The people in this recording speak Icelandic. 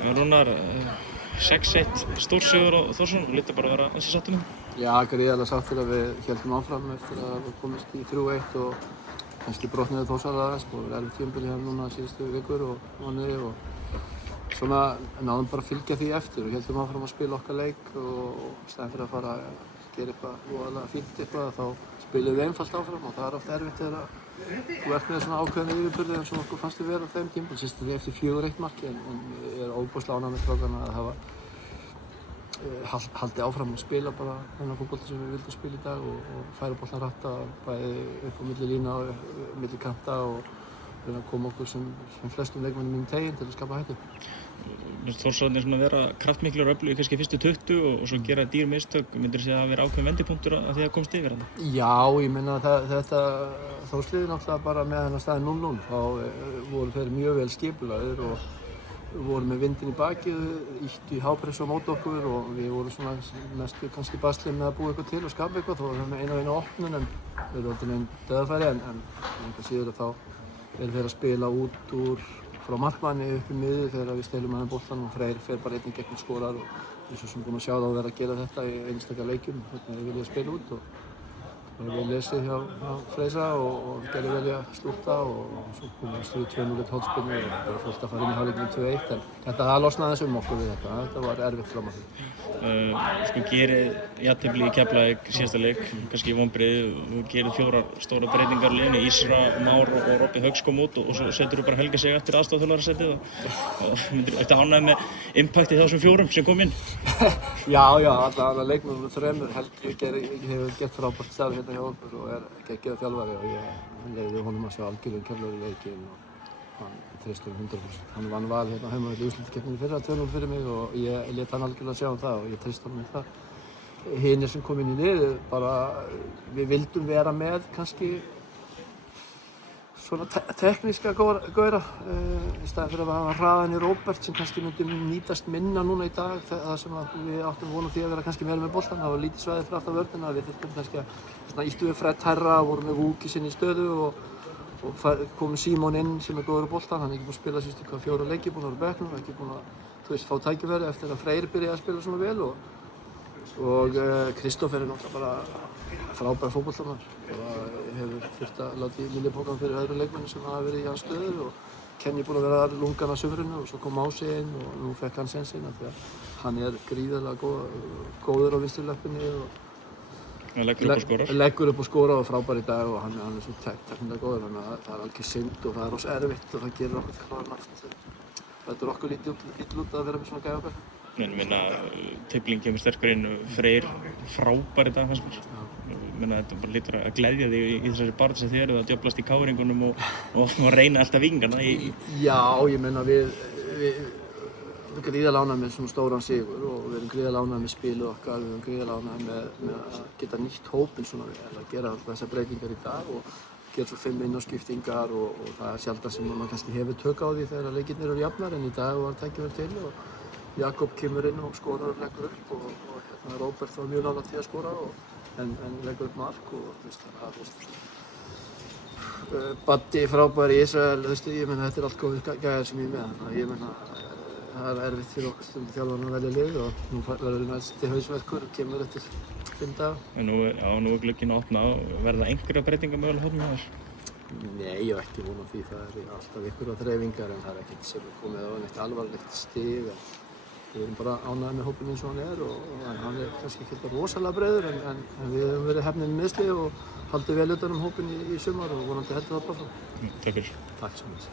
Rúnar, 6-1 stórsigur á Þórsson, lítið bara að vera ansi sáttur með. Já, gríðarlega sáttur að við héldum áfram eftir að við komist í 3-1 og kannski brotnuðu Þórsara aðeins. Það var erfitt tímabil hérna núna síðustu vikur og mánuði og svona náðum bara að fylgja því eftir og héldum áfram að spila okkar leik og í staðinn fyrir að fara að gera eitthvað voðalega fínt eitthvað þá spilum við einfalt áfram og það er oft erfitt þegar þú ert með svona ákveðna yfirburði eins og okkur fannst við vera á þeim tímabil. Sérstaklega eftir 4-1 marki en ég er óbúslega ánægður með strákana að hafa haldið áfram að spila bara þennan fótbolta sem við vildum spila í dag og færa boltan hratta bæði upp á milli lína og milli kanta og reyna að koma okkur sem flestum leikmönnum inn í teiginn til að skapa hættu. Þórsararnir svona vera kraftmiklir og öflugir kannski fyrstu 20 og svo gera dýr mistök. Myndirðu segja að það vera ákveðin vendipunktur að því að komst yfir þetta? Já, ég meina þetta Þórsliðið náttúrulega bara með þennan staðinn 0-0 þá voru þeir mjög vel skipulagðir og voru með vindinn í bakið, ýttu í hápressu á móti okkur og við vorum svona mestu kannski baslið með að búa eitthvað til og skapa eitthvað. Þá var það með eina opnun en við erum alltaf einn döðafæri en einhver síður að þá eru þeir að spila út úr frá markmanni upp í miðju þegar við stelum aðeins boltan og Freyr fer bara einn í gegn og skorar og eins og sem búin að sjá þá að vera að gera þetta í einstaklega leikjum hvernig þeir vilja spila út og það var lesið hjá Freysa og gerði vel í að slúta og svo komast við 2-0 hótspilnu og bara fullt að fara inn í hálfleikinn 2-1 en þetta losnaði þess okkur við þetta var erfitt fram að því. Sko gerið jafntefli í Keflavík síðasta leik, kannski vonbrigði, þú gerir 4 stóra breytingar á liðinu, Ísra, Már og Robby Hauks kom út og svo setur þú bara Helga Sig eftir aðstoðarþjálfarasettið og ertu ánægður með impactið hjá þessum 4 sem kom inn? Já, alla leikmennum 3, Helgi hefur gert frábært starf hérna hjá okkur og er geggjaður þjálfari og ég leyfði honum að sjá algjörlega Keflavík leikinn og hann treystur 100%. Hann vann val hérna heima í úrslitakeppninni í fyrra 2-0 fyrir mig og ég lét hann algjörlega sjá það og ég treysti honum með það. Hinir sem kom inn í liðið bara við vildum vera með kannski svona tekníska gaura í staðinn fyrir að hafa hraðan í Róbert sem kannski myndi nýtast minna núna í dag þar sem við áttum von á því að vera kannski meira með boltann. Það var lítið svæði fyrir aftan vörnina, við þurftum kannski að ýttu við Fred hærra, vorum með Vúki sinni í stöðu og komum Símon inn sem er góður á boltann, hann er ekki búinn að spila síðustu 4 leiki, búinn að vera á bekknum, ekki búinn að fá tækifæri eftir að Freyr byrjaði að spila svona vel og Kristófer er náttúrulega bara frábær fótboltamaður og hefur þurft að láta í minnipokann fyrir öðru leikmenni sem hafa verið í hans stöðu og Kenny búinn að vera lungan á sumrinu og svo kom Ási inn og nú fekk hann sénsinn af því að hann er gríðarlega góður á vinstri löppinni og leggur upp og skorar og frábær í dag og hann er svo teknilega góður þannig að það er algjör synd og það er rosa erfitt og það gerir okkur þjálfarinn aft. Þetta er okkur lítið út að vera með svona gæða bekk. Ég meina, Tefling kemur sterkur inn, Freyr frábær í dag fannst mér. Ég meina, þetta bara lítur að gleðja þig í þessari barð sem þið eruð að djöflast í káringunum og reyna alltaf vingana Já, ég meina við erum gríðarlega ánægðir með svona stóran sigur og við erum gríðarlega ánægðir með spilið okkar, við erum gríðarlega ánægðir með að geta nýtt hópinn svona vel, að gera alltaf þessar breytingar í dag og gera svo 5 innáskiptingar og það er sjaldan sem maður kannski hefur tök á því þegar leikirnir eru jafnar en í dag var tækifæri til og Jakob kemur inn og skorar og leggur upp og hérna Róbert var mjög nálægt því að skora en leggur upp mark og Baddi frábær í Ísrael, ég meina þetta er allt góðir gæjar sem ég er með þannig að ég meina það er erfitt fyrir okkur stundum þjálfarinn að velja lið og nú verður næsti hausverkur og kemur eftir 5 daga. Nú er glugginn að opna og verða einhverjar breytingar mögulega hópnum hjá þér? Nei, ég hef ekki von á því. Það er alltaf einhverjar þreifingar en það er ekkert sem er komið á neitt alvarlegt stig. Við erum bara ánægðir með hópinn eins og hann er og hann er kannski ekki rosalega breiður en við höfum verið heppnir með meiðsli og haldið vel utan hópinn í sumar og vonandi heldur það bara fram. Takk fyrir. Takk svo mikið.